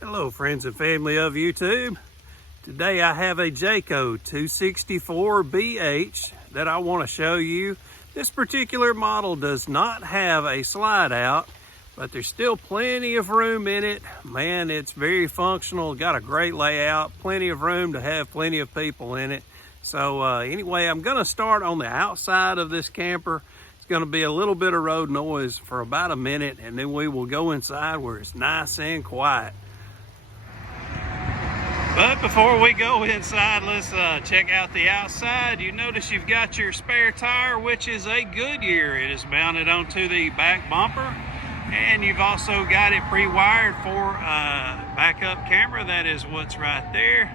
Hello friends and family of YouTube. Today I have a Jayco 264BH that I want to show you. This particular model does not have a slide out, but there's still plenty of room in it. Man, it's very functional, got a great layout, plenty of room to have plenty of people in it. So anyway, I'm going to start on the outside of this camper. It's going to be a little bit of road noise for about a minute, and then we will go inside where it's nice and quiet. But before we go inside, let's check out the outside. You notice you've got your spare tire, which is a Goodyear. It is mounted onto the back bumper. And you've also got it pre-wired for a backup camera. That is what's right there.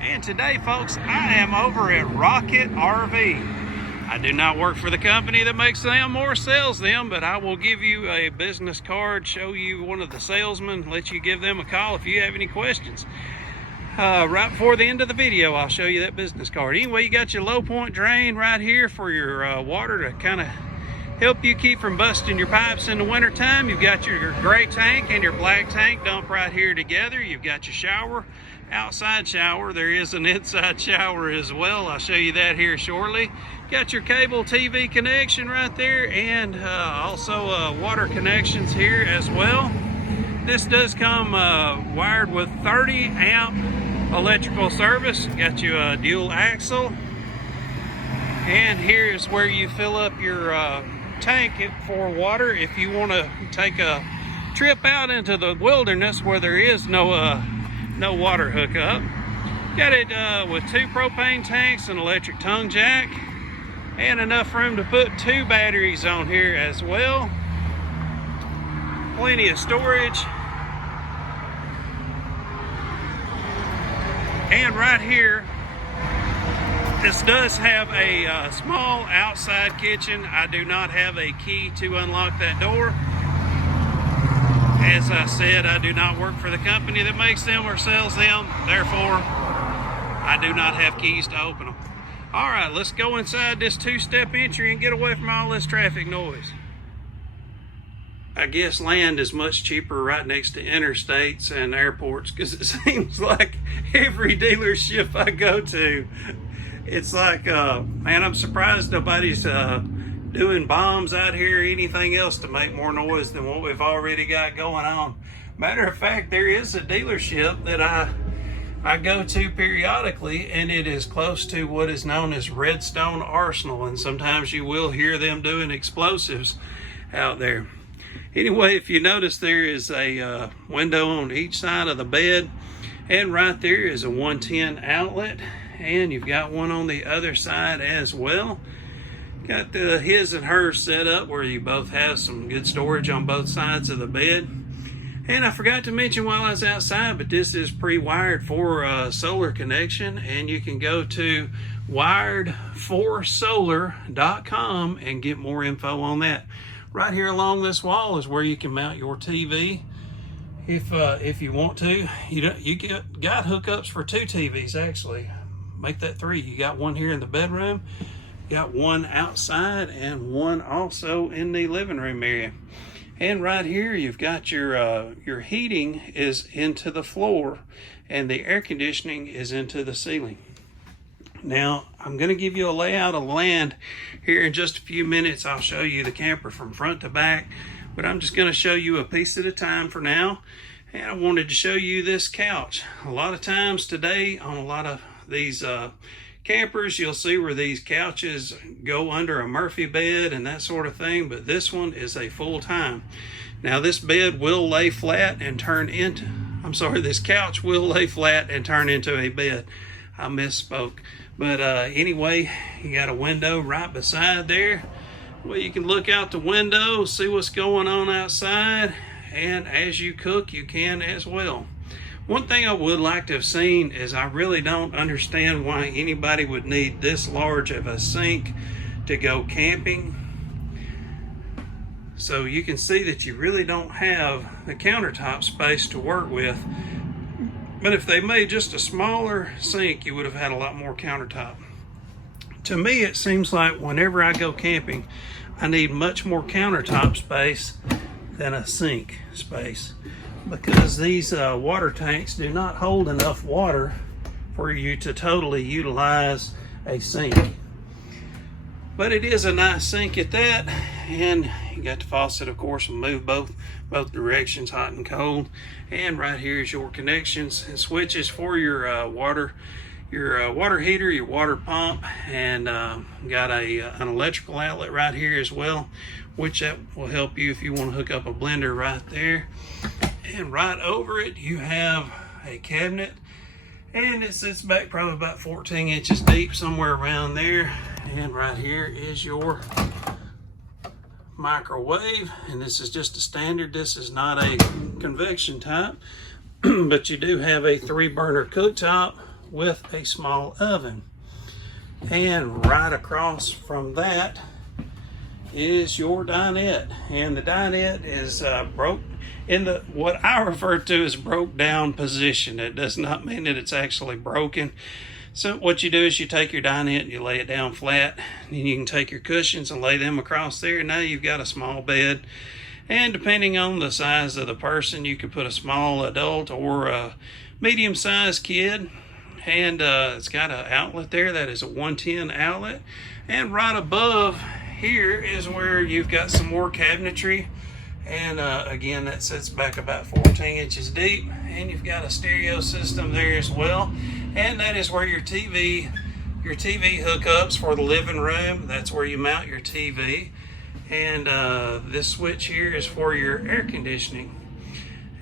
And today, folks, I am over at Rocket RV. I do not work for the company that makes them or sells them, but I will give you a business card, show you one of the salesmen, let you give them a call if you have any questions. Right before the end of the video, I'll show you that business card. Anyway, you got your low point drain right here for your water to kind of help you keep from busting your pipes in the winter time. You've got your gray tank and your black tank dump right here together. You've got your shower, outside shower. There is an inside shower as well. I'll show you that here shortly. Got your cable TV connection right there, and also water connections here as well. This does come wired with 30 amp electrical service. Got you a dual axle, and here's where you fill up your tank for water if you want to take a trip out into the wilderness where there is no water hookup. Got it with 2 propane tanks, an electric tongue jack, and enough room to put 2 batteries on here as well. Plenty of storage. And right here, this does have a small outside kitchen. I do not have a key to unlock that door. As I said, I do not work for the company that makes them or sells them. Therefore, I do not have keys to open them. All right, let's go inside this 2-step entry and get away from all this traffic noise. I guess land is much cheaper right next to interstates and airports, because it seems like every dealership I go to, it's like, man, I'm surprised nobody's doing bombs out here or anything else to make more noise than what we've already got going on. Matter of fact, there is a dealership that I go to periodically, and it is close to what is known as Redstone Arsenal, and sometimes you will hear them doing explosives out there. Anyway, if you notice, there is a window on each side of the bed, and right there is a 110 outlet, and you've got one on the other side as well. Got the his and hers set up where you both have some good storage on both sides of the bed. And I forgot to mention while I was outside, but this is pre-wired for a solar connection, and you can go to wired4solar.com and get more info on that. Right here along this wall is where you can mount your TV if you want to. You got hookups for 2 TVs actually. Make that 3. You got one here in the bedroom, you got one outside, and one also in the living room area. And right here you've got your heating is into the floor, and the air conditioning is into the ceiling. Now, I'm going to give you a layout of land here in just a few minutes. I'll show you the camper from front to back, but I'm just going to show you a piece at a time for now. And I wanted to show you this couch. A lot of times today on a lot of these campers, you'll see where these couches go under a Murphy bed and that sort of thing, but this one is a full-time. Now, this bed will lay flat and turn into, this couch will lay flat and turn into a bed. I misspoke. But anyway, you got a window right beside there. Well, you can look out the window, see what's going on outside, and as you cook, you can as well. One thing I would like to have seen is I really don't understand why anybody would need this large of a sink to go camping. So you can see that you really don't have the countertop space to work with. But if they made just a smaller sink, you would have had a lot more countertop. To me, it seems like whenever I go camping, I need much more countertop space than a sink space. because these water tanks do not hold enough water for you to totally utilize a sink. But it is a nice sink at that, and you got the faucet, of course, will move both directions, hot and cold. And right here is your connections and switches for your water heater, your water pump, and got an electrical outlet right here as well, which that will help you if you want to hook up a blender right there. And right over it you have a cabinet, and it sits back probably about 14 inches deep, somewhere around there. And right here is your microwave, and this is just a standard. This is not a convection type, but you do have a 3-burner cooktop with a small oven. And right across from that is your dinette, and the dinette is broke in the what I refer to as broke down position. It does not mean that it's actually broken. So what you do is you take your dinette and you lay it down flat, and you can take your cushions and lay them across there. Now you've got a small bed, and depending on the size of the person, you could put a small adult or a medium-sized kid. And it's got an outlet there that is a 110 outlet. And right above here is where you've got some more cabinetry, and again, that sits back about 14 inches deep, and you've got a stereo system there as well. And that is where your TV hookups for the living room, that's where you mount your TV. And this switch here is for your air conditioning.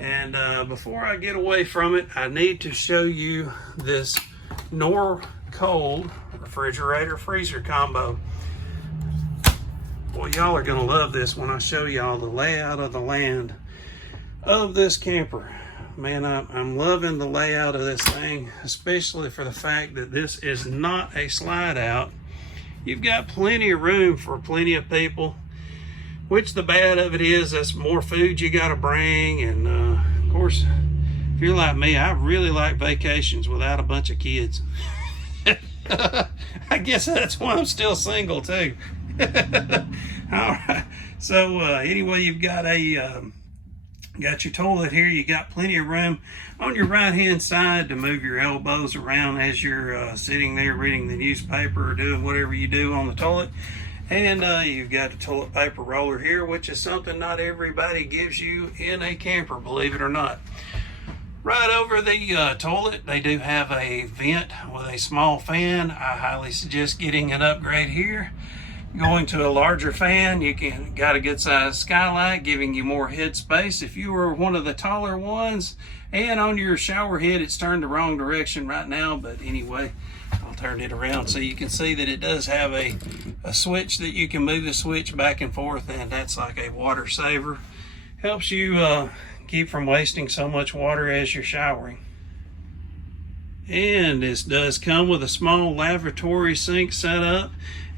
And before I get away from it, I need to show you this Nor Cold refrigerator freezer combo. Boy, y'all are gonna love this when I show y'all the layout of the land of this camper. Man, I'm loving the layout of this thing, especially for the fact that this is not a slide out. You've got plenty of room for plenty of people, which the bad of it is that's more food you gotta bring. And of course, if you're like me, I really like vacations without a bunch of kids. I guess that's why I'm still single too. All right, so anyway, you've got got your toilet here. You got plenty of room on your right hand side to move your elbows around as you're sitting there reading the newspaper or doing whatever you do on the toilet. And you've got a toilet paper roller here, which is something not everybody gives you in a camper, believe it or not. Right over the toilet, they do have a vent with a small fan. I highly suggest getting an upgrade here. Going to a larger fan, you got a good sized skylight, giving you more head space if you were one of the taller ones. And on your shower head, it's turned the wrong direction right now, but anyway, I'll turn it around so you can see that it does have a switch that you can move the switch back and forth, and that's like a water saver. Helps you keep from wasting so much water as you're showering. And this does come with a small lavatory sink setup,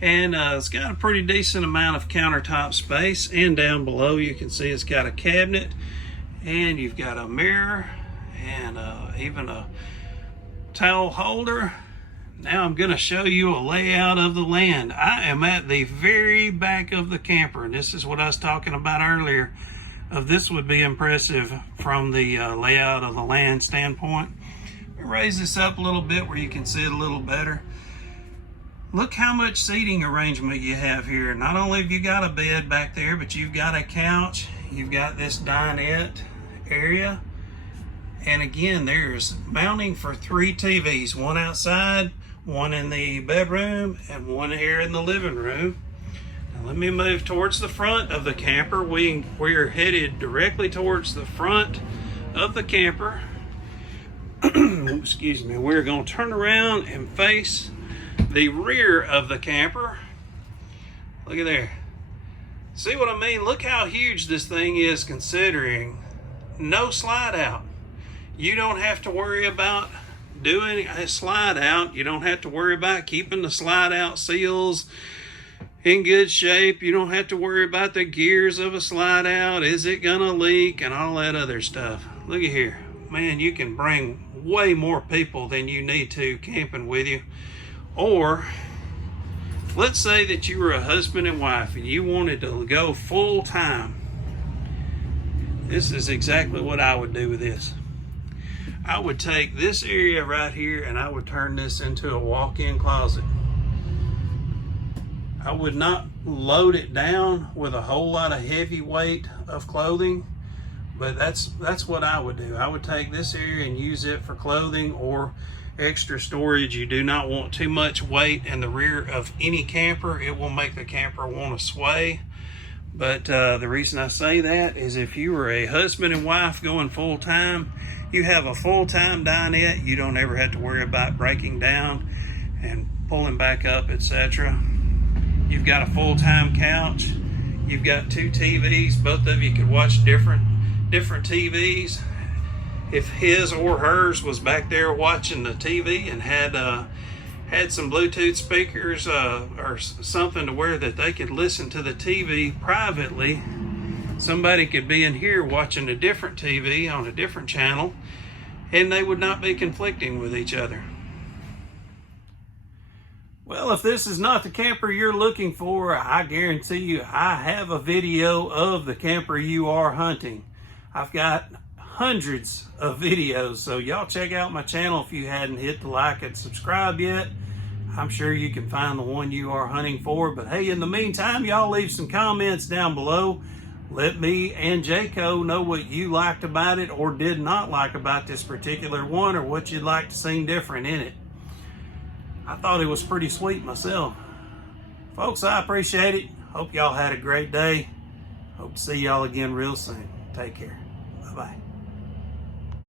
and it's got a pretty decent amount of countertop space. And down below you can see it's got a cabinet, and you've got a mirror and even a towel holder. Now I'm going to show you a layout of the land. I am at the very back of the camper, and this is what I was talking about earlier. This would be impressive from the layout of the land standpoint. Raise this up a little bit where you can see it a little better. Look how much seating arrangement you have here. Not only have you got a bed back there, but you've got a couch, you've got this dinette area, and again, there's mounting for 3 TVs, one outside, one in the bedroom, and one here in the living room. Now let me move towards the front of the camper. We're headed directly towards the front of the camper. Excuse me. We're going to turn around and face the rear of the camper. Look at there. See what I mean? Look how huge this thing is, considering no slide out. You don't have to worry about doing a slide out. You don't have to worry about keeping the slide out seals in good shape. You don't have to worry about the gears of a slide out. Is it gonna leak and all that other stuff? Look at here. Man, you can bring way more people than you need to camping with you. Or let's say that you were a husband and wife and you wanted to go full time. This is exactly what I would do with this. I would take this area right here and I would turn this into a walk-in closet. I would not load it down with a whole lot of heavy weight of clothing, but that's what I would do. I would take this area and use it for clothing or extra storage. You do not want too much weight in the rear of any camper. It will make the camper want to sway. But the reason I say that is if you were a husband and wife going full-time, you have a full-time dinette, you don't ever have to worry about breaking down and pulling back up, etc. You've got a full-time couch. You've got 2 TVs. Both of you could watch different TVs. If his or hers was back there watching the TV and had some Bluetooth speakers or something to where that they could listen to the TV privately, somebody could be in here watching a different TV on a different channel, and they would not be conflicting with each other. Well, if this is not the camper you're looking for, I guarantee you I have a video of the camper you are hunting. I've got hundreds of videos, so y'all check out my channel if you hadn't hit the like and subscribe yet. I'm sure you can find the one you are hunting for, but hey, in the meantime, y'all leave some comments down below. Let me and Jayco know what you liked about it or did not like about this particular one, or what you'd like to see different in it. I thought it was pretty sweet myself. Folks, I appreciate it. Hope y'all had a great day. Hope to see y'all again real soon. Take care.